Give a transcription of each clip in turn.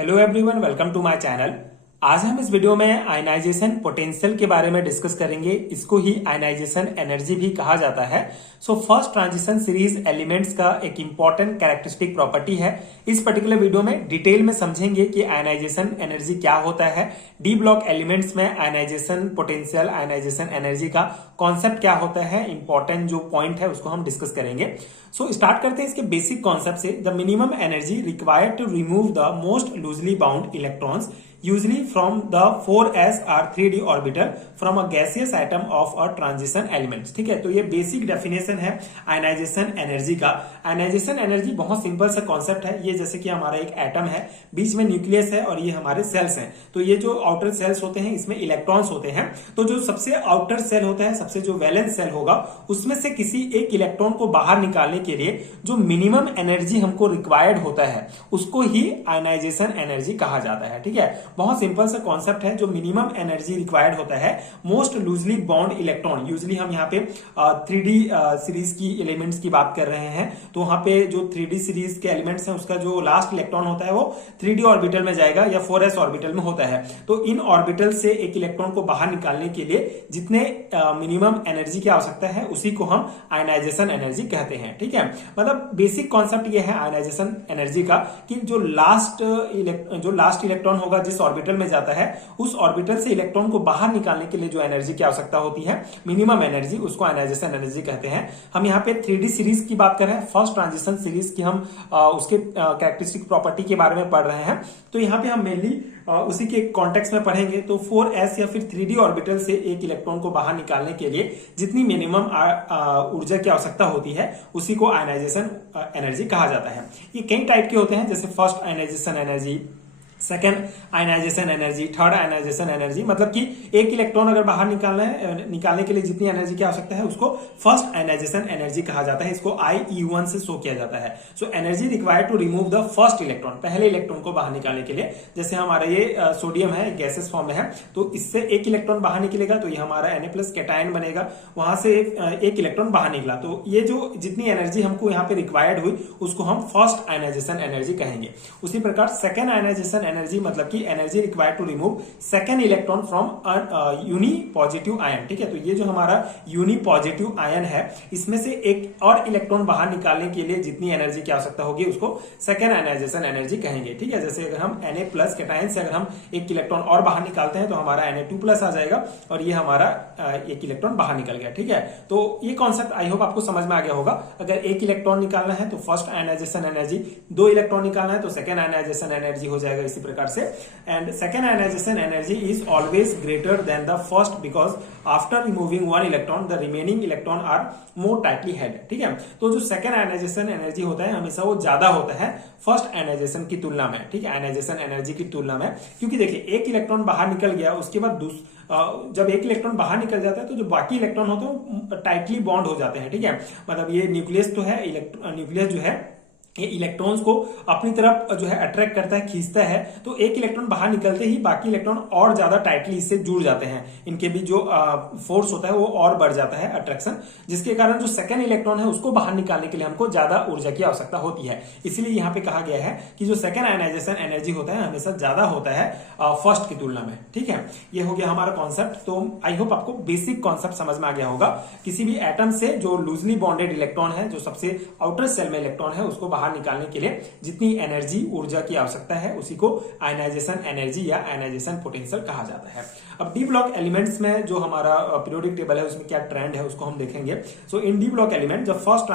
Hello everyone, welcome to my channel. आज हम इस वीडियो में आयनाइजेशन पोटेंशियल के बारे में डिस्कस करेंगे। इसको ही आयनाइजेशन एनर्जी भी कहा जाता है। So first transition series elements का एक इंपॉर्टेंट कैरेक्टरिस्टिक प्रॉपर्टी है। इस पर्टिकुलर वीडियो में डिटेल में समझेंगे कि आयनाइजेशन एनर्जी क्या होता है, डी ब्लॉक एलिमेंट्स में आयनाइजेशन पोटेंशियल, आयनाइजेशन एनर्जी का कॉन्सेप्ट क्या होता है, इंपॉर्टेंट जो पॉइंट है उसको हम डिस्कस करेंगे। सो स्टार्ट करते हैं इसके बेसिक कॉन्सेप्ट से। The minimum energy required to remove the most loosely bound electrons usually from the 4s or 3d orbital from a gaseous atom of a transition element। ठीक है, तो ये basic definition है ionization energy का। Ionization energy बहुत simple सा concept है। ये जैसे कि हमारा एक एटम है, बीच में न्यूक्लियस है और ये हमारे सेल्स हैं। तो ये जो आउटर सेल्स होते हैं इसमें इलेक्ट्रॉन्स होते हैं। तो जो सबसे आउटर सेल होता है, सबसे जो वैलेंस सेल होगा, उसमें से किसी एक इलेक्ट्रॉन को बाहर निकालने के लिए जो मिनिमम एनर्जी हमको रिक्वायर्ड होता है उसको ही आयनाइजेशन एनर्जी कहा जाता है। ठीक है, बहुत सिंपल सा कॉन्सेप्ट है। जो मिनिमम एनर्जी रिक्वायर्ड होता है most loosely bond electron, usually हम यहाँ पे 3D सीरीज की एलिमेंट्स की बात कर रहे हैं। तो वहां पे जो 3D सीरीज के एलिमेंट्स हैं उसका जो लास्ट इलेक्ट्रॉन होता है वो 3D ऑर्बिटल में जाएगा या 4s ऑर्बिटल में होता है। तो इन ऑर्बिटल से एक इलेक्ट्रॉन को बाहर निकालने के लिए जितने मिनिमम एनर्जी की आवश्यकता है उसी को हम आयनाइजेशन एनर्जी कहते हैं। ठीक है, मतलब बेसिक कॉन्सेप्ट ये है आयनाइजेशन एनर्जी का कि जो लास्ट इलेक्ट्रॉन होगा जिस ऑर्बिटल में जाता है, उस ऑर्बिटल से इलेक्ट्रॉन को बाहर निकालने के लिए जो एनर्जी की आवश्यकता होती है, मिनिमम एनर्जी, उसको आयनाइजेशन एनर्जी कहते हैं। हम यहाँ पे 3D सीरीज की बात कर रहे हैं, फर्स्ट ट्रांजिशन सीरीज की हम उसके कैरेक्टरिस्टिक प्रॉपर्टी के बारे में पढ़ रहे हैं। तो यहाँ पे हम मेनली उसी के कॉन्टेक्स्ट में पढ़ेंगे। तो 4s या फिर 3D ऑर्बिटल से एक इलेक्ट्रॉन को बाहर निकालने के लिए जितनी मिनिमम ऊर्जा की आवश्यकता होती है उसी को आयनाइजेशन एनर्जी कहा जाता है। ये कई टाइप के होते हैं, जैसे first ionization energy, second ionisation energy, third ionisation energy. मतलब कि एक इलेक्ट्रॉन अगर बाहर निकालने के लिए जितनी एनर्जी की आवश्यकता है उसको फर्स्ट आयनाइजेशन एनर्जी कहा जाता है। इसको IE1 से शो किया जाता है। So energy required to remove the first electron, पहले इलेक्ट्रॉन को बाहर निकालने के लिए। जैसे हमारा ये सोडियम है, गैसेस फॉर्म में है, तो इससे एक इलेक्ट्रॉन बाहर निकलेगा तो ये हमारा Na+ कैटायन बनेगा, वहां से एक इलेक्ट्रॉन बाहर निकला। तो ये जो जितनी एनर्जी हमको यहाँ पे रिक्वायर्ड हुई उसको हम फर्स्ट आयनाइजेशन एनर्जी कहेंगे। उसी प्रकार सेकेंड आयनाइजेशन एनर्जी मतलब कि energy required to remove second electron from uni positive ion. ठीक है, तो ये जो हमारा यूनी पॉजिटिव आयन है इसमें से एक और इलेक्ट्रॉन बाहर निकालने के लिए जितनी एनर्जी की आवश्यकता होगी उसको सेकेंड आयनाइजेशन एनर्जी कहेंगे। ठीक है, जैसे अगर हम Na+ कैटायन से अगर हम एक इलेक्ट्रॉन और बाहर निकालते हैं तो हमारा Na2+ आ जाएगा और ये हमारा एक इलेक्ट्रॉन बाहर निकल गया। ठीक है, तो ये कॉन्सेप्ट आई होप आपको समझ में आ गया होगा। अगर एक इलेक्ट्रॉन निकालना है तो फर्स्ट आयनाइजेशन एनर्जी, दो इलेक्ट्रॉन निकालना है तो सेकेंड आयनाइजेशन एनर्जी हो जाएगा इसी प्रकार से। And second ionisation energy is always greater than the first because after removing one electron the remaining electrons are more tightly held. ठीक है, तो जो सेकेंड आयनाइजेशन एनर्जी होता है हमेशा वो ज्यादा होता है फर्स्ट आयनाइजेशन की तुलना में। ठीक है, आयनाइजेशन एनर्जी की तुलना में, क्योंकि देखिए एक इलेक्ट्रॉन बाहर निकल गया, उसके बाद जब एक इलेक्ट्रॉन बाहर निकल जाता है तो जो बाकी इलेक्ट्रॉन होते हैं वो टाइटली बॉन्ड हो जाते हैं। ठीक है, मतलब ये न्यूक्लियस तो है, न्यूक्लियस जो है ये इलेक्ट्रॉन्स को अपनी तरफ जो है अट्रैक्ट करता है, खींचता है। तो एक इलेक्ट्रॉन बाहर निकलते ही बाकी इलेक्ट्रॉन और ज्यादा टाइटली इससे जुड़ जाते हैं, इनके भी जो फोर्स होता है वो और बढ़ जाता है, अट्रैक्शन, जिसके कारण जो सेकेंड इलेक्ट्रॉन है उसको बाहर निकालने के लिए हमको ज्यादा ऊर्जा की आवश्यकता होती है। इसलिए यहाँ पे कहा गया है कि जो सेकेंड आयनाइजेशन एनर्जी होता है हमेशा ज्यादा होता है फर्स्ट की तुलना में। ठीक है, ये हो गया हमारा कॉन्सेप्ट। तो आई होप आपको बेसिक कॉन्सेप्ट समझ में आ गया होगा। किसी भी एटम से जो लूजली बॉन्डेड इलेक्ट्रॉन है, जो सबसे आउटर सेल में इलेक्ट्रॉन है, उसको बाहर निकालने के लिए जितनी एनर्जी, ऊर्जा की आवश्यकता है उसी को आयनाइजेशन एनर्जी या आयनाइजेशन पोटेंशियल कहा जाता है। अब डी ब्लॉक एलिमेंट्स में जो हमारा पीरियोडिक टेबल है उसमें क्या ट्रेंड है उसको हम देखेंगे। So in D block element जब first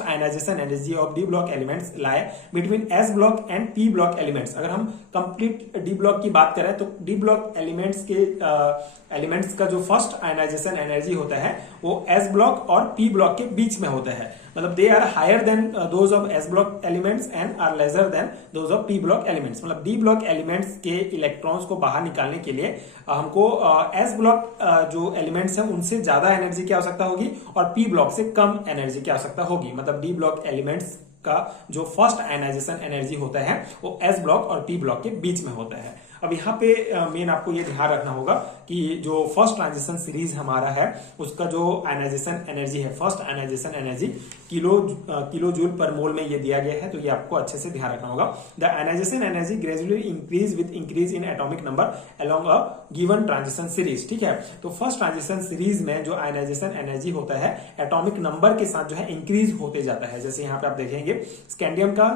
ionization energy of D block elements lie between S block and P block elements. अगर हम कंप्लीट डी ब्लॉक की बात करें तो डी ब्लॉक एलिमेंट्स का जो फर्स्ट आयनाइजेशन एनर्जी होता है वो एस ब्लॉक और पी ब्लॉक के बीच में होता है। मतलब they are higher than those of S block elements and are lesser than those of P block elements. मतलब डी ब्लॉक एलिमेंट्स के इलेक्ट्रॉन्स को बाहर निकालने के लिए हमको एस ब्लॉक जो एलिमेंट्स हैं उनसे ज्यादा एनर्जी की आवश्यकता होगी और पी ब्लॉक से कम एनर्जी की आवश्यकता होगी। मतलब डी ब्लॉक एलिमेंट्स का जो फर्स्ट आयनाइजेशन एनर्जी होता है वो एस ब्लॉक और पी ब्लॉक के बीच में होता है। अब यहाँ पे मेन आपको ये ध्यान रखना होगा कि जो फर्स्ट ट्रांजिशन सीरीज हमारा है उसका जो आयनाइजेशन एनर्जी है, first ionization energy kilo joule per mole में ये दिया गया है, तो ये आपको अच्छे से ध्यान रखना होगा। The ionisation energy gradually increase with increase in atomic number along a given transition series. ठीक है, तो फर्स्ट ट्रांजिशन सीरीज में जो आयनाइजेशन एनर्जी होता है एटॉमिक नंबर के साथ जो है इंक्रीज होते जाता है। जैसे यहाँ पे आप देखेंगे स्कैंडियम का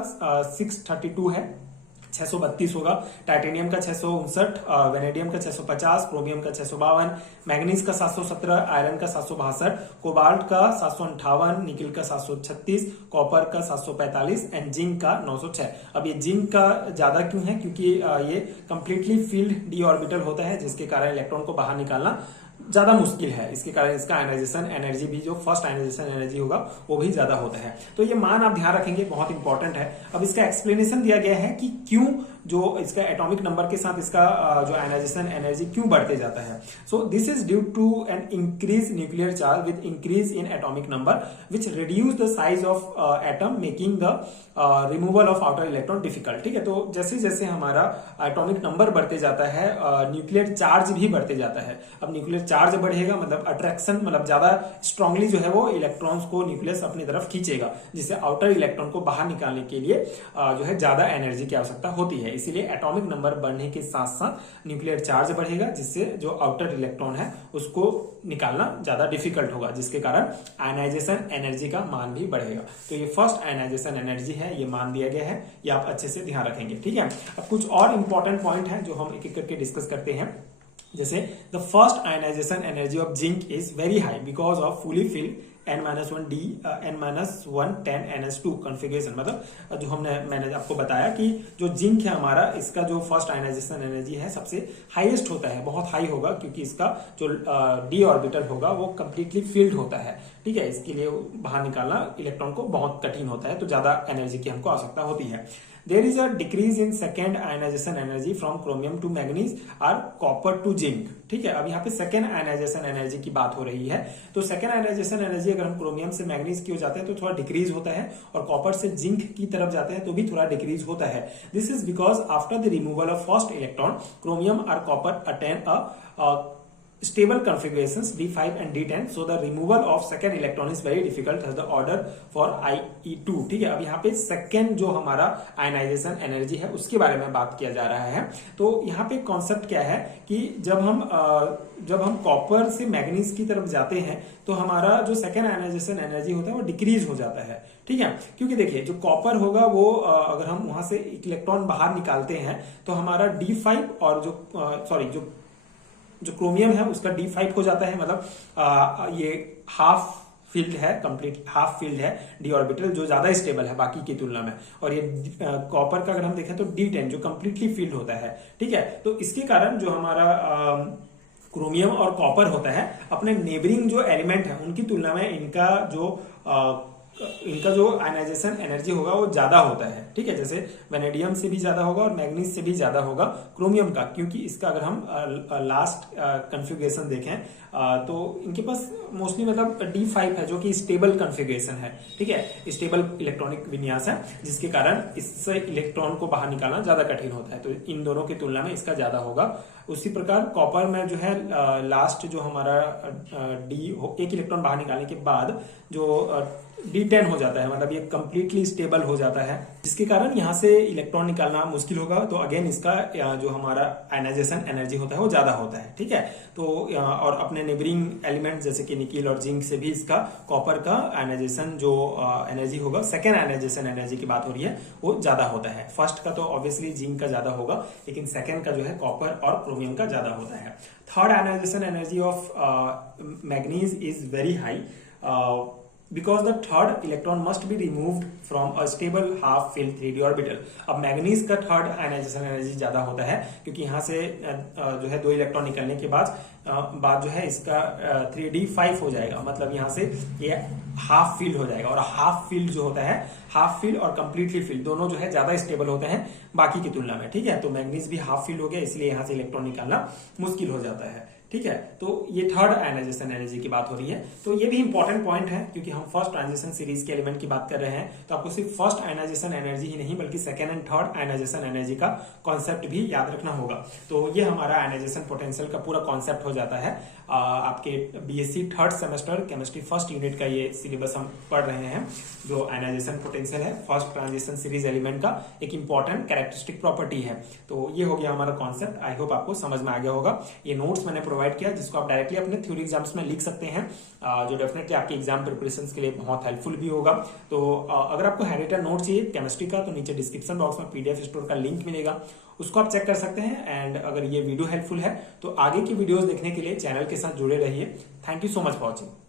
632 है, 632 होगा, टाइटेनियम का 659, वेनेडियम का 650, क्रोमियम का 652, मैग्नीज का 717, आयरन का 762, कोबाल्ट का 758, निकिल का 736, कॉपर का 745 एंड जिंक का 906। अब ये जिंक का ज्यादा क्यों है? क्योंकि ये कंप्लीटली फील्ड डी ऑर्बिटल होता है, जिसके कारण इलेक्ट्रॉन को बाहर निकालना ज्यादा मुश्किल है। इसके कारण इसका आयनाइजेशन एनर्जी भी, जो फर्स्ट आयनाइजेशन एनर्जी होगा वो भी ज्यादा होता है। तो ये मान आप ध्यान रखेंगे, बहुत इंपॉर्टेंट है। अब इसका एक्सप्लेनेशन दिया गया है कि क्यों जो इसका एटॉमिक नंबर के साथ इसका जो आयनाइजेशन एनर्जी क्यों बढ़ते जाता है। So this is due to an increase nuclear charge with increase in atomic number which reduce the size of atom making the removal of outer electron difficult. ठीक है, तो जैसे जैसे हमारा एटॉमिक नंबर बढ़ते जाता है न्यूक्लियर चार्ज भी बढ़ते जाता है। अब न्यूक्लियर चार्ज बढ़ेगा मतलब अट्रैक्शन, मतलब ज्यादा स्ट्रांगली जो है वो इलेक्ट्रॉन्स को न्यूक्लियस अपनी तरफ खींचेगा, जिससे आउटर इलेक्ट्रॉन को बाहर निकालने के लिए जो है ज्यादा एनर्जी की आवश्यकता होती है। इसीलिए एटॉमिक नंबर बढ़ने के साथ साथ न्यूक्लियर चार्ज बढ़ेगा, जिससे जो आउटर इलेक्ट्रॉन है उसको निकालना ज्यादा डिफिकल्ट होगा, जिसके कारण आयनाइजेशन एनर्जी का मान भी बढ़ेगा। तो ये फर्स्ट आयनाइजेशन एनर्जी है, ये मान दिया गया है, ये आप अच्छे से ध्यान रखेंगे। ठीक है, अब कुछ और इंपॉर्टेंट पॉइंट है जो हम एक एक करके डिस्कस करते हैं। जैसे the first ionization energy of zinc is very high because of fully filled N-1D N-1 10 NS2 configuration. मतलब जो मैंने आपको बताया कि जो जिंक है हमारा, इसका जो फर्स्ट आयनाइजेशन एनर्जी है सबसे हाईएस्ट होता है, बहुत हाई होगा, क्योंकि इसका जो डी ऑर्बिटल होगा वो कंप्लीटली फिल्ड होता है। ठीक है, इसके लिए बाहर निकालना इलेक्ट्रॉन को बहुत कठिन होता है, तो ज्यादा एनर्जी की हमको आवश्यकता होती है। There is a decrease in second ionization energy from chromium to manganese or copper to zinc। ठीक है, अब यहाँ पे सेकेंड आयनाइजेशन एनर्जी की बात हो रही है। तो सेकेंड आयनाइजेशन एनर्जी अगर हम क्रोमियम से मैग्नीज की हो जाते हैं तो थोड़ा डिक्रीज होता है, और कॉपर से जिंक की तरफ जाते हैं तो भी थोड़ा डिक्रीज होता है। This is because after the removal of first electron chromium और copper attain a stable configurations D5 and D10, so the removal of second electron is very difficult as the order for IE2। ठीक है, अब यहाँ पे second जो हमारा ionization energy है उसके बारे में बात किया जा रहा है। तो यहाँ पे कॉन्सेप्ट क्या है कि जब हम कॉपर से मैग्नीज की तरफ जाते हैं तो हमारा जो सेकेंड आयनाइजेशन एनर्जी होता है वो डिक्रीज हो जाता है। ठीक है, क्योंकि देखिए जो कॉपर होगा वो अगर हम वहां से इलेक्ट्रॉन बाहर निकालते हैं तो हमारा D5 और जो क्रोमियम है उसका D5 हो जाता है। मतलब ये हाफ फील्ड है, कंप्लीट हाफ फील्ड है डी ऑर्बिटल, जो ज्यादा स्टेबल है बाकी की तुलना में। और ये कॉपर का अगर हम देखें तो D10 जो कंप्लीटली फील्ड होता है। ठीक है, तो इसके कारण जो हमारा क्रोमियम और कॉपर होता है अपने नेबरिंग जो एलिमेंट है उनकी तुलना में इनका जो आयनाइजेशन एनर्जी होगा वो ज्यादा होता है। ठीक है, जैसे वेनेडियम से भी ज्यादा होगा और मैग्नीज से भी ज्यादा होगा क्रोमियम का, क्योंकि इसका अगर हम लास्ट कॉन्फ़िगरेशन देखें तो इनके पास मोस्टली मतलब D5 है जो कि स्टेबल कॉन्फ़िगरेशन है। ठीक है, स्टेबल इलेक्ट्रॉनिक विन्यास है, जिसके कारण इससे इलेक्ट्रॉन को बाहर निकालना ज्यादा कठिन होता है। तो इन दोनों की तुलना में इसका ज्यादा होगा। उसी प्रकार कॉपर में जो है लास्ट जो हमारा एक इलेक्ट्रॉन बाहर निकालने के बाद जो D10 हो जाता है, मतलब ये कंप्लीटली स्टेबल हो जाता है, जिसके कारण यहाँ से इलेक्ट्रॉन निकालना मुश्किल होगा। तो अगेन इसका जो हमारा आयनाइजेशन एनर्जी होता है वो ज्यादा होता है। ठीक है, तो और अपने नेबरिंग एलिमेंट जैसे कि निकिल और जिंक से भी इसका कॉपर का आयनाइजेशन जो एनर्जी होगा, सेकेंड आयनाइजेशन एनर्जी की बात हो रही है, वो ज्यादा होता है। फर्स्ट का तो ऑब्वियसली जिंक का ज्यादा होगा, लेकिन सेकेंड का जो है कॉपर और क्रोमियम का ज्यादा होता है। Third ionisation energy of manganese is very high because the third electron must be removed from a stable half filled 3d orbital। अब मैग्नीज का थर्ड आयनाइजेशन एनर्जी ज्यादा होता है, क्योंकि यहाँ से जो है 2 इलेक्ट्रॉन निकलने के बाद जो है इसका 3d5 हो जाएगा। मतलब यहाँ से ये हाफ फील्ड हो जाएगा, और हाफ फील्ड जो होता है, हाफ फील्ड और कंप्लीटली फील्ड दोनों जो है ज्यादा स्टेबल होते हैं बाकी की तुलना में। ठीक है, तो मैग्नीज भी हाफ फील्ड हो गया, इसलिए यहाँ से इलेक्ट्रॉन निकालना मुश्किल हो जाता है। ठीक है, तो ये थर्ड आयनाइजेशन एनर्जी की बात हो रही है। तो ये भी इंपॉर्टेंट पॉइंट है क्योंकि हम फर्स्ट ट्रांजिशन सीरीज के एलिमेंट की बात कर रहे हैं, तो आपको सिर्फ फर्स्ट आयनाइजेशन एनर्जी ही नहीं बल्कि second and third ionisation energy का कॉन्सेप्ट भी याद रखना होगा। तो ये हमारा आयनाइजेशन पोटेंशियल का पूरा कॉन्सेप्ट हो जाता है। आपके BSc third semester chemistry first unit का ये सिलेबस हम पढ़ रहे हैं, जो आयनाइजेशन पोटेंशियल है फर्स्ट ट्रांजिशन सीरीज एलिमेंट का एक इंपॉर्टेंट कैरेक्टरिस्टिक प्रॉपर्टी है। तो ये हो गया हमारा कॉन्सेप्ट, आई होप आपको समझ में आ गया होगा। ये नोट्स मैंने प्रोवाइड किया जिसको आप डायरेक्टली अपने थ्योरी एग्जाम्स में लिख सकते हैं, जो डेफिनेटली आपके एग्जाम प्रिपरेशन के लिए बहुत हेल्पफुल भी होगा। तो अगर आपको हैंडरिटन नोट चाहिए केमिस्ट्री का तो नीचे डिस्क्रिप्शन बॉक्स में पीडीएफ स्टोर का लिंक मिलेगा, उसको आप चेक कर सकते हैं। एंड अगर ये वीडियो हेल्पफुल है तो आगे की वीडियोस देखने के लिए चैनल के साथ जुड़े रहिए। Thank you so much for watching.